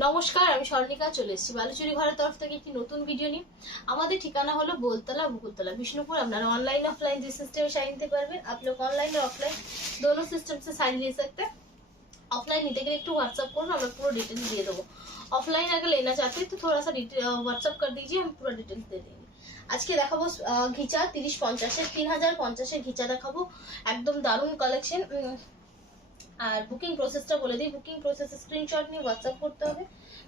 নমস্কার, আমি স্বর্ণিকা চলে এসেছি বালুচুরি ঘরের তরফ থেকে একটি নতুন ভিডিও নিয়ে। আমাদের ঠিকানা হলো बोलतला मुकुलतला बिष्णुपुर। আপনারা ऑनलाइन ऑफलाइन जिस सिस्टम में साड़ी নিতে পারবেন। आप लोग ऑनलाइन और ऑफलाइन दोनों सिस्टम से साड़ी ले सकते हैं। ऑफलाइन নিতে গেলে একটু व्हाट्सएप করুন, আমরা পুরো ডিটেইলস দিয়ে দেবো। ऑफलाइन अगर लेना चाहते हैं तो थोड़ा सा व्हाट्सएप कर दीजिए, हम पूरा डिटेल्स दे देंगे। আজকে দেখাবো ঘিচা 30-50 3050 ঘিচা দেখাবো, একদম দারুণ কালেকশন। আর বুকিং প্রসেসটা বলে দিই। বুকিং প্রসেস স্ক্রিনশট নিয়ে হোয়াটসঅ্যাপ করতে হবে।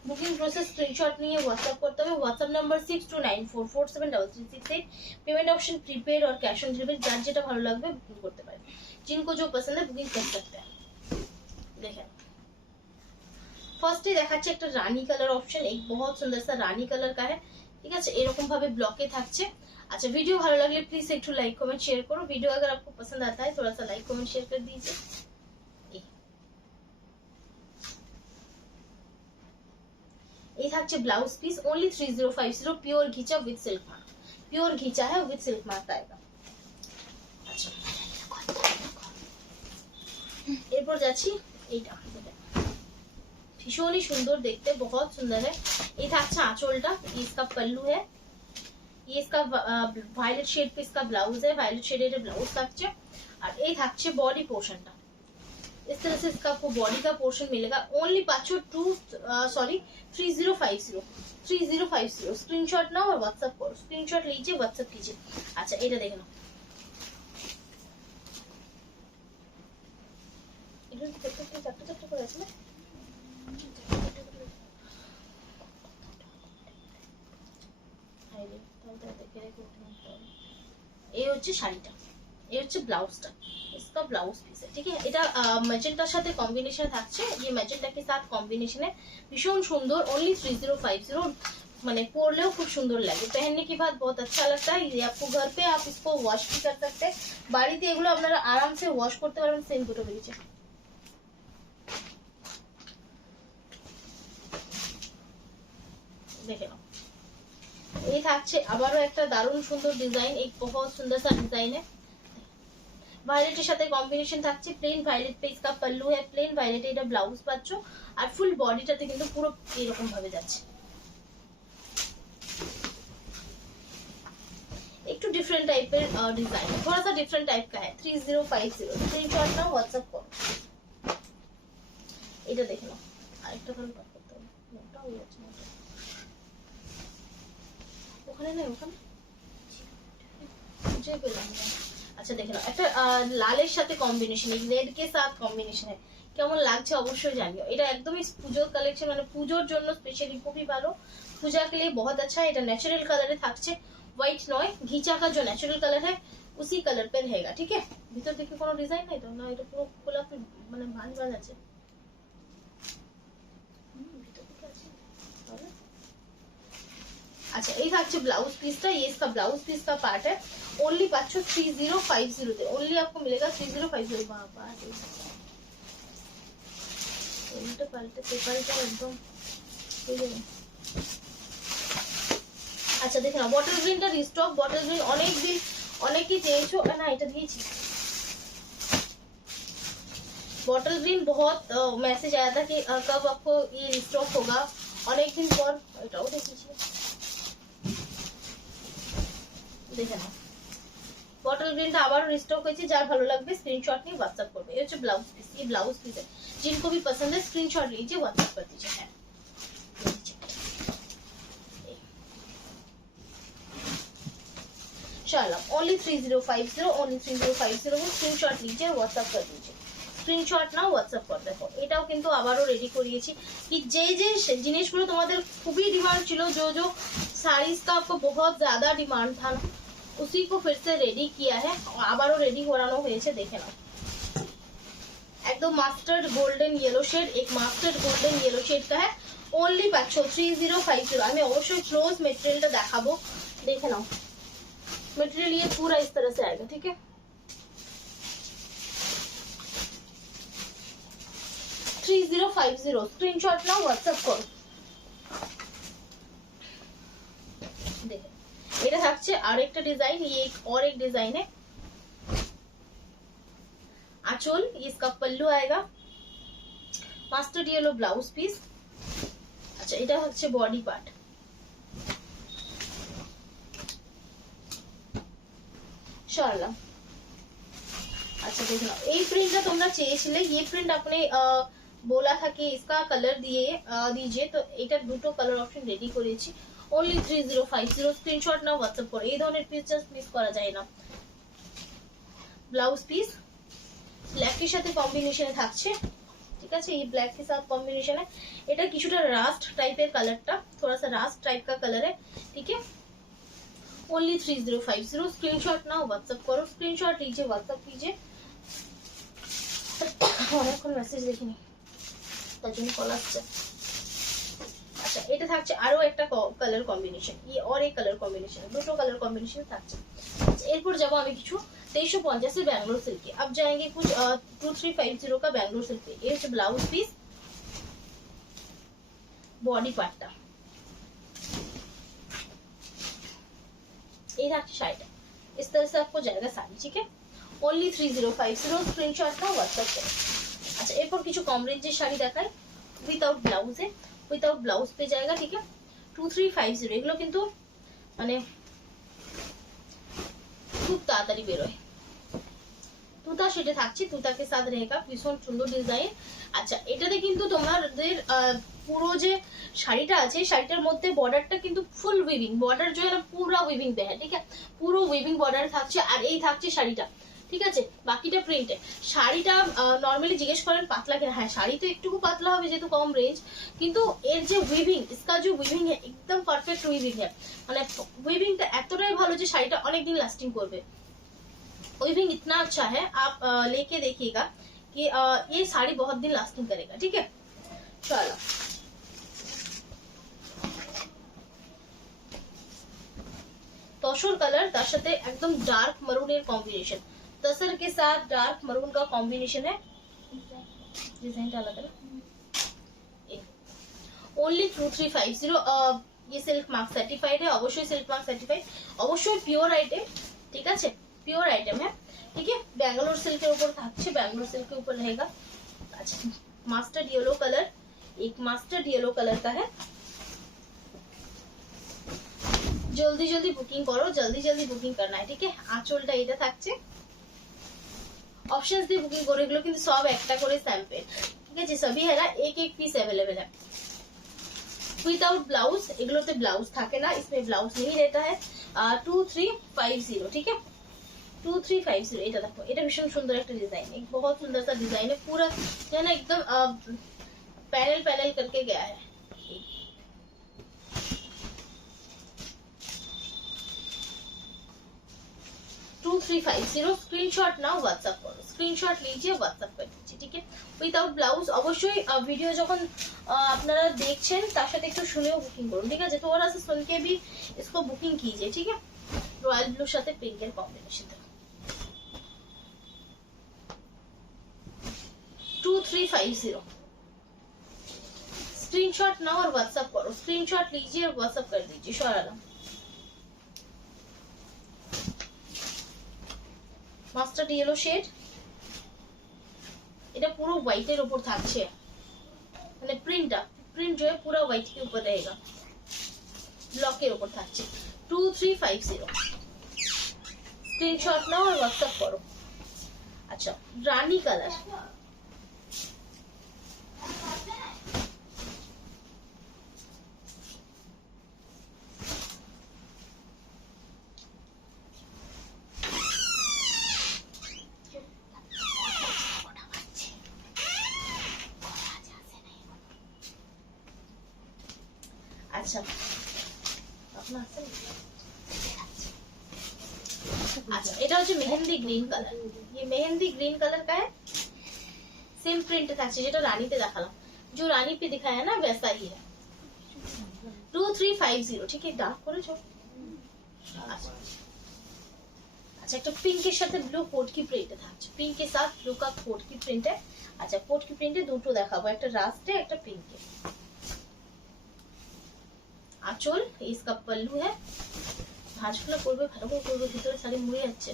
বুকিং প্রসেস স্ক্রিনশট নিয়ে হোয়াটসঅ্যাপ করতে হবে। WhatsApp number 6294473368। Payment option prepaid और कैश ऑन डिलीवरी, যার যেটা ভালো লাগবে বুকিং করতে পারেন। जिनको जो पसंद है बुकिंग कर सकते हैं। देखें, ফার্স্টে দেখাচ্ছে একটা রানী কালার অপশন। एक बहुत सुंदर सा रानी कलर का है। ঠিক আছে, এরকম ভাবে ব্লকে থাকছে। अच्छा, वीडियो ভালো লাগলে प्लीज একটু लाइक कमेंट शेयर करो। वीडियो अगर आपको पसंद आता है थोड़ा सा लाइक कमेंट शेयर कर दीजिए। ये থাকছে ব্লাউজ পিস ओनली 3050 प्योर घिचा विद सिल्क मार्क। प्योर घिचा है विद सिल्क मार्क आएगा। अच्छा, এরপর যাচ্ছি এইটা, ভীষণই সুন্দর দেখতে, बहुत सुंदर है। ये থাকছে আঁচলটা, इसका पल्लू है, ये इसका वायलेट शेड पे इसका ब्लाउज है, वायलेट शेडेड ब्लाउज থাকছে। আর এই থাকছে বডি পোর্শনটা। इस तरह से इसका आपको बॉडी का पोर्शन मिलेगा। ओनली पाचो 3050 स्क्रीनशॉट नाउ और व्हाट्सएप करो। स्क्रीनशॉट लीजिए, व्हाट्सएप कीजिए। अच्छा, এটা দেখে নাও। এটা প্রত্যেকটা চারটা চারটা করে আছে না? আইরে তাহলে দেখে রেখে এই হচ্ছে শাড়িটা, এই হচ্ছে ব্লাউজটা, इसका ब्लाउज पीस है। ठीक है, এটা ম্যাজেন্টার সাথে কম্বিনেশন থাকছে। ये मैजेंटा के साथ कॉम्बिनेशन है, भीषण सुंदर। ओनली 3050, মানে পরলেও খুব সুন্দর লাগে, पहनने के बाद बहुत अच्छा लगता है। ये आपको घर पे आप इसको वॉश भी कर सकते हैं। বাড়িতে এগুলো আপনারা আরাম से वॉश করতে পারবেন। সেম দুটো বেরিয়েছে, দেখে নাও। এই থাকছে আবারও একটা দারুণ সুন্দর ডিজাইন, एक बहुत सुंदर सा डिजाइन है। ভায়োলেটের সাথে কম্বিনেশন থাকছে। প্লেন ভায়োলেট पे इसका पल्लू है, প্লেন ভায়োলেট এটা ব্লাউজ পাচ্ছ। আর ফুল বডিটাতে কিন্তু পুরো এরকম ভাবে যাচ্ছে। একটু ডিফারেন্ট টাইপের ডিজাইন, थोड़ा सा डिफरेंट टाइप का है। 3050 স্ক্রিনশট নাও, হোয়াটসঅ্যাপ করো। এটা দেখে নাও। আরেকটা কালার পার করতে হবে, মোটা হয়ে যাচ্ছে। ওখানে না, ওখানে খুঁজে পেলাম না। अच्छा देखे नाओ, একটা লালের সাথে কম্বিনেশন, এই রেড के साथ কম্বিনেশন है। কেমন লাগছে অবশ্যই জানিও। এটা একদমই পূজোর কালেকশন, মানে পূজোর জন্য স্পেশালি খুবই ভালো। पूजा के लिए बहुत अच्छा है। এটা ন্যাচারাল কালারে থাকছে, হোয়াইট নয়। ঘিচা का जो ন্যাচারাল কালার है उसी कलर पे रहेगा। ठीक है, ভিতর থেকে কোনো ডিজাইন নাই তো না, এটা পুরো গোলাপি মানে ভাঁজ ভাঁজ আছে। ভিতর থেকে আছে। अच्छा, ये থাকছে ব্লাউজ পিসটা। ये इसका ब्लाउज पीस का पार्ट है। ओनली पाचो 3050 তে ओनली आपको मिलेगा 3050। बाबा उल्टे पाल्टे पेपालটা একদম হয়ে যাবে। আচ্ছা দেখে নাও, বটল গ্রিনটা রিস্টক। বটল গ্রিন অনেক দিন অনেকেই চেয়েছো, না এটা দিয়েছি। बॉटल ग्रीन बहुत मैसेज आया था कि कब आपको ये रिस्टॉक होगा, অনেক দিন পর। এটাও দেখিয়েছি, দেখে নাও। बॉटल ग्रीनটা আবারও রিস্টক হয়েছে। যার ভালো লাগবে স্ক্রিনশট নিয়ে হোয়াটসঅ্যাপ করবে। এই হচ্ছে ব্লাউজ পিস, ये ब्लाउज पीस है। जिनको भी पसंद है स्क्रीनशॉट लीजिए, व्हाट्सएप कर दीजिए। है चलो, ओनली 3050 ओनली 3050 स्क्रीनशॉट लीजिए, व्हाट्सएप कर दीजिए। স্ক্রিনশট নাও, হোয়াটসঅ্যাপ করে দেখো। এটাও কিন্তু আবারও রেডি করিয়েছি। कि যে যে জিনিসগুলো তোমাদের খুবই ডিমান্ড ছিল, जो जो साड़ीज का आपको बहुत ज्यादा डिमांड था, उसी को फिर से रेडी किया है। আবারও রেডি করানো হয়েছে, দেখে নাও। एकदम मास्टर्ड गोल्डन येलो शेड, एक मास्टर्ड गोल्डन येलो शेड का है। ओनली पाचो 3050। আমি অবশ্যই ক্লোজ মেটেরিয়ালটা দেখাবো, দেখে নাও। मटेरियल ये पूरा इस तरह से आएगा। ठीक है, 3050 स्क्रीनशॉट नाउ, व्हाट्सएप करो। देखो, এটা থাকছে আরেকটা ডিজাইন। ये एक और एक डिजाइन है। आंचल, ये इसका पल्लू आएगा। मास्टर्ड येलो ब्लाउज पीस, আচ্ছা এটা হচ্ছে বডি পার্ট, সরালাম। अच्छा देखना ये प्रिंट का तुमरा চেয়েছিলে, ये प्रिंट आपने बोला था कि इसका कलर दीजिए, तो এটা দুটো কালার অপশন রেডি করেছি। only 3050 স্ক্রিনশট নাও WhatsApp করে, এই ধরনের পিস জাস্ট মিস করা যায় না। ব্লাউজ পিস ব্ল্যাক এর সাথে কম্বিনেশনে থাকছে, ঠিক আছে, ये ब्लैक के साथ कॉम्बिनेशन है। এটা কিছুটা রাস্ট টাইপের কালারটা, थोड़ा सा रास्ट टाइप का कलर है, ठीक है। only 3050 स्क्रीनशॉट नाउ व्हाट्सएप करो, स्क्रीनशॉट लीजिए व्हाट्सएप कीजिए। অনেকক্ষণ মেসেজ দেখিনি তার জন্য কল আসছে। আচ্ছা এটা থাকছে আরো একটা কালার কম্বিনেশন, ये और एक কালার কম্বিনেশন, দুটো কালার কম্বিনেশন থাকছে। এরপর যাব আমি কিছু 2350 এর ব্যাঙ্গালোর সিল্কে। अब जाएंगे कुछ 2350 का ব্যাঙ্গালোর সিল্কে। ये হচ্ছে ব্লাউজ পিস, বডি পার্টটা, ये থাকছে শাড়িটা। इस तरह से आपको जाएगा साड़ी, ठीक है। only 3050 স্ক্রিনশট নাও WhatsApp করে। আচ্ছা এরপর কিছু কম রেঞ্জের শাড়ি দেখাই, উইদাউট ব্লাউজে, উইদাউট ব্লাউজ पे जाएगा, ठीक है। 2350 এগুলো কিন্তু মানে খুব তাড়াতাড়ি বেরোয়। তুতা সেটা থাকছে, তুতাকে সাথ रहेगा, ভীষণ সুন্দর ডিজাইন। আচ্ছা এটাতে কিন্তু তোমাদের পুরো যে শাড়িটা আছে শাড়িটার মধ্যে বর্ডারটা কিন্তু ফুল উইভিং বর্ডার, जो है ना पूरा উইভিং पे है, ठीक है, পুরো উইভিং বর্ডার থাকছে। আর এই থাকছে শাড়িটা, ঠিক আছে, বাকিটা প্রিন্টে। শাড়িটা নরমালি জিজ্ঞেস করেন পাতলা কিনা, হ্যাঁ শাড়ি তো একটু পাতলা হবে যেহেতু কম রেঞ্জ, কিন্তু এর যে উইভিং, इसका जो উইভিং है एकदम परफेक्ट উইভিং है, মানে উইভিংটা এতটাই ভালো যে শাড়িটা অনেক দিন লাস্টিং করবে। वीविंग इतना अच्छा है, आप लेके देखिएगा कि ये साड़ी बहुत दिन लास्टिंग करेगा, ठीक है। चलो तसर कलर तार साथे एकदम डार्क मरून এর কম্বিনেশন, तसर के साथ डार्क मरून का कॉम्बिनेशन है। डिजाइन अलग है, ओनली 2350। ये सिल्क मार्क सर्टिफाइड है, अवश्य सिल्क मार्क सर्टिफाइड, अवश्य प्योर आइटम, ठीक है, प्योर आइटम है, ठीक है। बैंगलोर सिल्क के ऊपर থাকছে, बैंगलोर सिल्क के ऊपर रहेगा। अच्छा मास्टर्ड येलो कलर, एक मास्टर्ड येलो कलर का है। जल्दी जल्दी बुकिंग करो, जल्दी जल्दी बुकिंग करना है, ठीक है। আঁচলটা এটা থাকছে, অপশনস দিয়ে বুকিং করো, এগুলো কিন্তু সব একটা করে স্যাম্পল, ঠিক আছে, সবই है ना एक एक पीस अवेलेबल है। विदाउट ब्लाउज, এগুলোতে ব্লাউজ থাকে না, इसमें ब्लाउज नहीं रहता है। 2350, ठीक है, 2350। এটা দেখো, এটা ভীষণ সুন্দর একটা ডিজাইন, एक बहुत सुंदर सा डिजाइन है, पूरा जो है ना एकदम पैनल पैनल करके गया है। 2350 স্ক্রিনশট নাও WhatsApp করো, স্ক্রিনশট लीजिए WhatsApp कर दीजिए, ठीक है। উইদাউট ব্লাউজ অবশ্যই ভিডিও যখন আপনারা দেখছেন তার সাথে একটু শুনেও বুকিং করুন, ঠিক আছে, थोड़ा सा सुन के भी इसको बुकिंग कीजिए, ठीक है। রয়্যাল ব্লুর সাথে পিঙ্কের কম্বিনেশন দেখো, 2350 स्क्रीनशॉट नाउ और व्हाट्सएप करो, स्क्रीनशॉट लीजिए और व्हाट्सएप कर दीजिए। शौराला মাস্টার্ড ইয়েলো শেড, এটা পুরো হোয়াইটের উপর থাকছে, মানে প্রিন্ট जो है पूरा व्हाइट के ऊपर रहेगा, ব্লকের উপর থাকছে। 2350 স্ক্রিনশট নাও और व्हाट्सएप करो। अच्छा रानी कलर, अच्छा अच्छा এটা হচ্ছে মেহেন্দি গ্রিন কালার, ये मेहंदी ग्रीन कलर का है, सेम प्रिंट থাকছে যেটা রানীতে দেখালাম, जो रानी पे दिखाया है ना वैसा ही है। 2350, ठीक है, ডার্ক করেছো। अच्छा একটা পিঙ্কের সাথে ব্লু কোট কি প্রিন্ট থাকছে, पिंक के साथ ब्लू का कोट की प्रिंट है। अच्छा कोट की प्रिंटे দুটো দেখাবো, একটা রাস্টে একটা পিঙ্কে। আঁচল, इसका पल्लू है, ভাঁজগুলো করবে ভালো করে করবে, ভিতরে শাড়ি মুড়ে যাচ্ছে,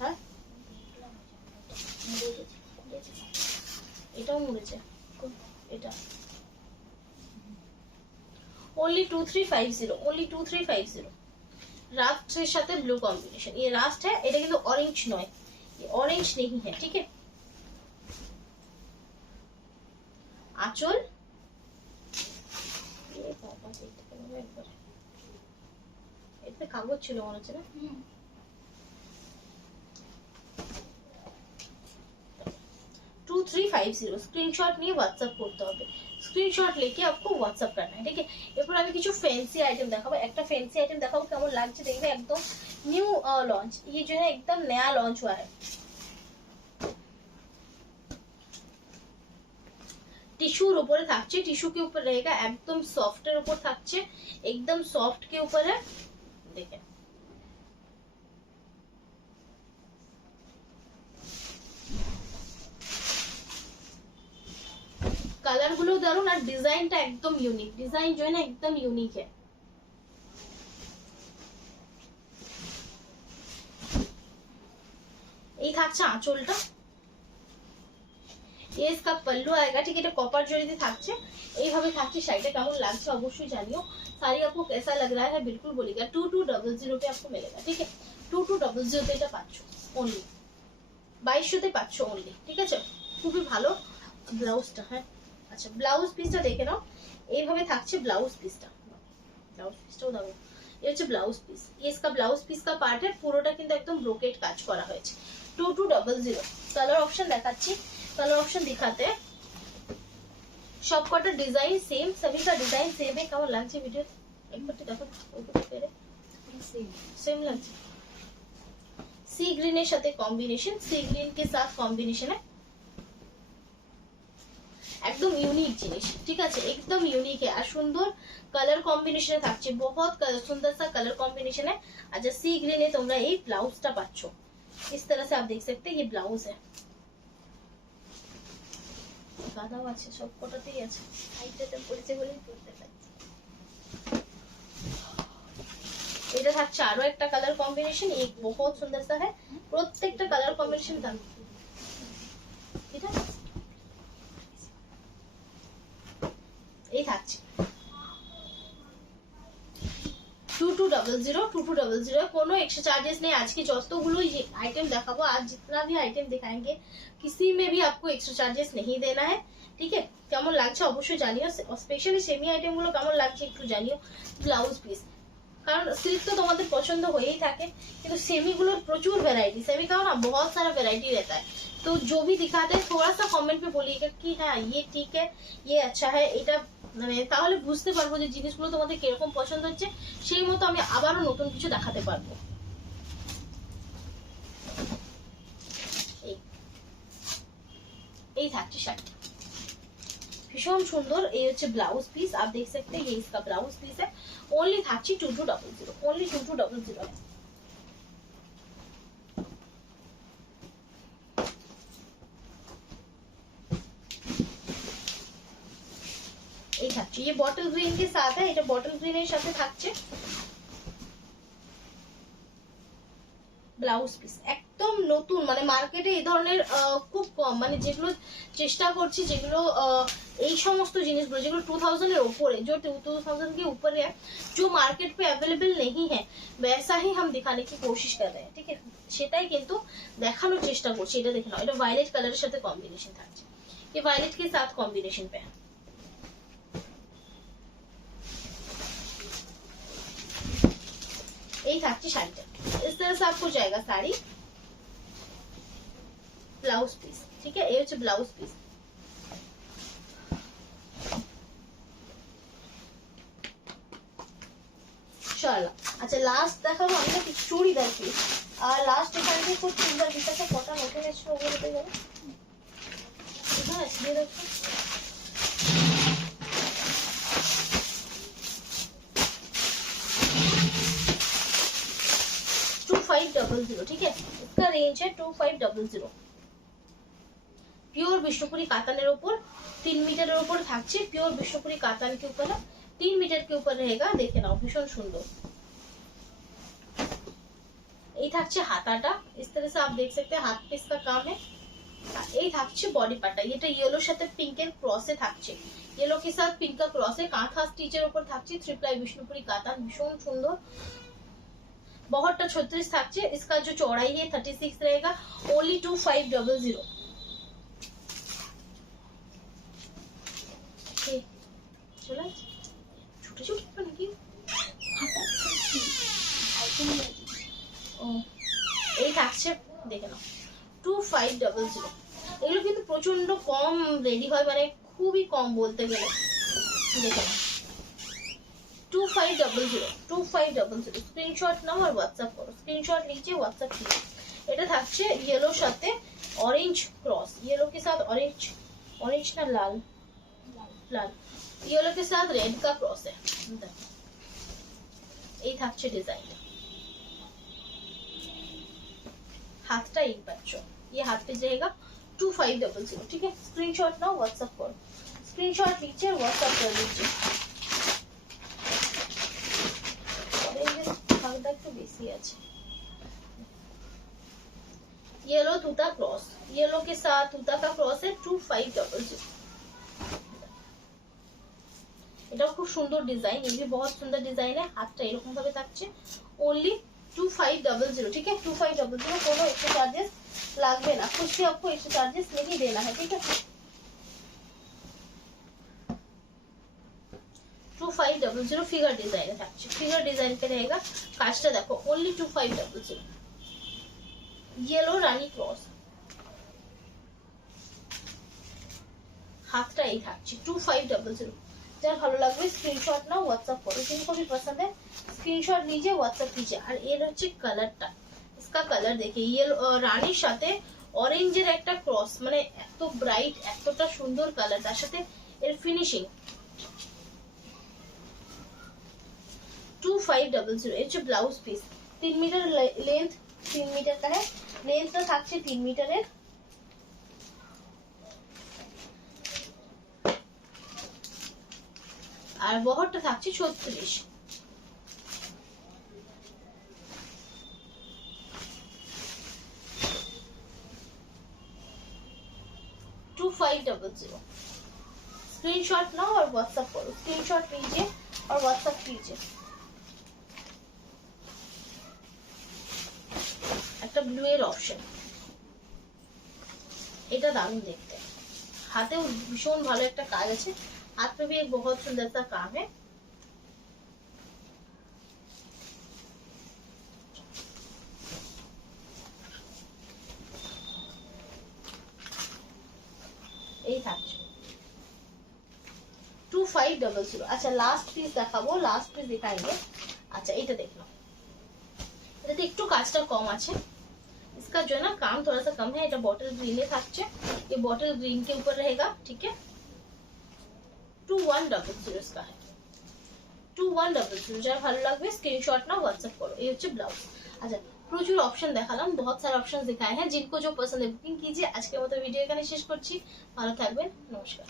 হ্যাঁ এটাও মুড়েছে, এটা ओनली 2350, ओनली 2350। रास्ट के साथ ब्लू कॉम्बिनेशन, ये रास्ट है, এটা কিন্তু ऑरेंज নয়, ये ऑरेंज नहीं है, ठीक है। आंचल, ये पापा देखते हैं एक बार, এতে কাগজ ছিল মনে হচ্ছে না। 2350 স্ক্রিনশট নিয়ে হোয়াটসঅ্যাপ করতে হবে, স্ক্রিনশট लेके आपको व्हाट्सएप करना है, ठीक है। এরপর আমি কিছু ফ্যান্সি আইটেম দেখাবো, একটা ফ্যান্সি আইটেম দেখাবো কেমন লাগছে দেখবে, একদম নিউ लॉन्च, ये जो है एकदम नया लॉन्च हुआ है। टिश्यूर ऊपर থাকছে, टिश्यू के ऊपर रहेगा, एकदम सॉफ्ट এর উপর থাকছে, एकदम सॉफ्ट के ऊपर है, देखें कलर गुलो दारुण और डिजाइन टा एकदम यूनिक, डिजाइन जो है ना एकदम यूनिक है। এই থাকছে আঁচলটা, ये इसका पल्लू आएगा, ठीक है। এটা কপার জড়িতে থাকছে, এইভাবে থাকছে। শাড়িটা কেমন লাগছে অবশ্যই জানিও, साड़ी आपको कैसा लग रहा है बिल्कुल बोलिएगा। 2200 पे आपको मिलेगा, ठीक है। 2200 पे এটা পাচ্ছো ओनली, 2200 তে পাচ্ছো ओनली, ঠিক আছে। খুবই ভালো। ব্লাউজটা, হ্যাঁ আচ্ছা ব্লাউজ পিসটা দেখে নাও, এইভাবে থাকছে ব্লাউজ পিসটা, ব্লাউজ পিসটাও দাও, এই হচ্ছে ব্লাউজ পিস, ये इसका ब्लाउज पीस का पार्ट है, পুরোটা কিন্তু একদম ব্রোকেট কাজ করা হয়েছে। 2200। কালার অপশন দেখাচ্ছি, कलर ऑप्शन दिखाते हैं, सब कटा डिजाइन सेम, सभी का डिजाइन सेम है। केमन লাগছে ভিডিও একবার দেখো, ওইটা পেরে सेम লাগছে। सी ग्रीन এর সাথে কম্বিনেশন, सी ग्रीन के साथ कॉम्बिनेशन है, एकदम यूनिक জিনিস, ঠিক আছে, एकदम यूनिक है। আর সুন্দর কালার কম্বিনেশনে থাকছে, बहुत सुंदर सा कलर कॉम्बिनेशन है। अच्छा सी ग्रीन এ তোমরা এই ব্লাউজটা পাচ্ছো, इस तरह से आप देख सकते हैं, ये ब्लाउज है, গাদাও আছে, সব কটাতেই আছে, হাইটাতে পড়েছে বলেই পড়তে পারছি। এটা থাকছে আরো একটা কালার কম্বিনেশন, एक बहुत सुंदर सा है, প্রত্যেকটা কালার কম্বিনেশন দাম, ঠিক আছে। এই থাকছে 2200 কোনো एक्स्ट्रा चार्जेस नहीं। आज की যতগুলো आइटम দেখাবো, आज जितना भी आइटम दिखाएंगे किसी में भी आपको एक्स्ट्रा चार्जेस नहीं देना है, ठीक है। কেমন লাগছে অবশ্যই জানিও, স্পেশালি সেমি আইটেম গুলো কেমন লাগছে একটু জানিও। ব্লাউজ পিস, কারণ সিল্ক তো তোমাদের পছন্দ হয়েই থাকে, কিন্তু সেমি গুলোর প্রচুর ভ্যারাইটি, সেমি का ना बहुत सारा वैरायटी रहता है, तो जो भी दिखाते हैं थोड़ा सा कमेंट पे बोलिएगा कि हाँ ये ठीक है, ये अच्छा है, এটা মানে তাহলে বুঝতে পারবো যে জিনিসগুলো তোমাদের কিরকম পছন্দ হচ্ছে, সেই মতো আমি আবারো নতুন কিছু দেখাতে পারবো। এই থাকছে শাড়িটা, ভীষণ সুন্দর। এই হচ্ছে ব্লাউজ পিস, आप देख सकते हैं, ये इसका ब्लाउज पीस है, ओनली থাকছে 2200, ओनली 2200। এই থাকছে, ये बॉटल ग्रीन के साथ है, এটা बॉटल ग्रीन এর সাথে থাকছে ব্লাউজ পিস, একদম নতুন, মানে মার্কেটে এই ধরনের খুব কম, মানে যেগুলো চেষ্টা করছি, যেগুলো এই সমস্ত জিনিসগুলো যেগুলো 2000 এর উপরে, जो 2000 के ऊपर है, जो मार्केट पे अवेलेबल नहीं है, वैसा ही हम दिखाने की कोशिश कर रहे हैं, ठीक है। সেটাই কিন্তু দেখানোর চেষ্টা করছি। এটা দেখে নাও, এটা ভায়োলেট কালারের সাথে কম্বিনেশন থাকছে, ये वायलेट के साथ कॉम्बिनेशन पे है। এই থাকছে শাড়িটা, इस तरह से आपको जाएगा साड़ी, ब्लाउज पीस, ठीक है। ये হচ্ছে ब्लाउज पीस, শালা। আচ্ছা লাস্ট দেখাবো আমরা কি চুড়িদার পিস, আর লাস্ট এখানে থেকে খুব সুন্দর পিসটা কটা নতুন এসে ওগুলোতে গেল, হ্যাঁ দিয়ে দেখো। 2500, ठीक है, इसका रेंज है 2500। प्योर विष्णुपुरी कातानेर ऊपर 3 मीटर ऊपर থাকছে, प्योर विष्णुपुरी कातान के ऊपर 3 मीटर के ऊपर रहेगा, देखे नाओ भीषण सुंदर। এই থাকছে হাতাটা, इस तरह से आप देख सकते हैं, हाथ पे इसका काम है। এই থাকছে বডি পার্টটা, এটা ইয়েলোর সাথে পিঙ্কের ক্রসে থাকছে, येलो के साथ पिंक का क्रॉस है, कांथा स्टिचर ऊपर থাকছে 3 प्लाई विष्णुपुरी कातान, भीषण सुंदर। बॉर्डरটা 36 থাকছে, इसका जो चौड़ाई है 36 रहेगा, ओनली 2500। চলে ছোট ছোট নাকি ও এই থাকছে, দেখে নাও 2500। এগুলো কিন্তু প্রচন্ড কম রেডি হয়, মানে খুবই কম বলতে গেলে। দেখে নাও 2500 স্ক্রিনশট নাও আর হোয়াটসঅ্যাপ করো, স্ক্রিনশট लीजिए হোয়াটসঅ্যাপ कीजिए। এটা থাকছে ইয়েলোর সাথে অরেঞ্জ ক্রস, येलो के साथ ऑरेंज, ऑरेंज ना लाल, लाल येलो के साथ रेड का क्रॉस है। এই থাকছে ডিজাইনটা, हाथটা एक बच्चों, ये हाथ पे जाएगा 2500। ठीक है, स्क्रीनशॉट नाउ व्हाट्सएप करो, स्क्रीनशॉट लीजिए व्हाट्सएप कर दीजिए। भागदा একটু বেশি আছে। येलो तूता क्रॉस, येलो के साथ तूता का क्रॉस है 2500। এটা খুব সুন্দর ডিজাইন, ये भी बहुत सुंदर डिजाइन है। হাতটা এরকম ভাবে থাকছে, ओनली 2500। ठीक है, 2500, कोनो एक्स्ट्रा चार्जेस লাগবে না, कुछ भी आपको एक्स्ट्रा चार्जेस नहीं देना है। ठीक है, 2500 फिगर डिजाइन থাকছে, फिगर डिजाइन पे रहेगा। কাজটা দেখো, ओनली 2500। येलो রানী ক্রস, হাতটা এই থাকছে 2500। যার ভালো লাগবে স্ক্রিনশট নাও व्हाट्सएप करो, जिनको भी पसंद है स्क्रीनशॉट लीजिए व्हाट्सएप कीजिए। আর এর হচ্ছে কালারটা, इसका কালার দেখে ইয়েলো রানীর সাথে অরেঞ্জের একটা ক্রস, মানে এত ব্রাইট, এতটা সুন্দর কালার, তার সাথে এর ফিনিশিং। 2500 এর যে blouse piece 3 metre length, 3 metre का है, लेंथটা থাকছে 3 মিটারের। আর বহরটা থাকছে 36। 2500 स्क्रीनशॉट नाउ और व्हाट्सएप करो, स्क्रीनशॉट लीजिए और व्हाट्सएप कीजिए। একটা ব্লু এর অপশন, এটা দারুণ দেখতে, হাতেও ভীষণ ভালো একটা কাজ আছে, हाथ में भी एक बहुत सुंदर सा काम है। এই থাকছে 2500। अच्छा लास्ट পিস দেখাবো, লাস্ট পিস দেখাएंगे। अच्छा এটা দেখো, এটাতে একটু কাজটা কম আছে, इसका जो है ना काम थोड़ा सा कम है। এটা बॉटल ग्रीन है থাকছে, ये बॉटल ग्रीन के ऊपर रहेगा। ठीक है, 2100 इसका है, 2100। যার ভালো লাগবে স্ক্রিনশট না হোয়াটসঅ্যাপ করো। এই হচ্ছে ব্লাউজ। আচ্ছা প্রচুর অপশন দেখালাম, बहुत सारे ऑप्शन दिखाए हैं, जिनको जो पसंद है बुकिंग कीजिए। আজকের মতো ভিডিও এখানে শেষ করছি, ভালো থাকবেন, নমস্কার।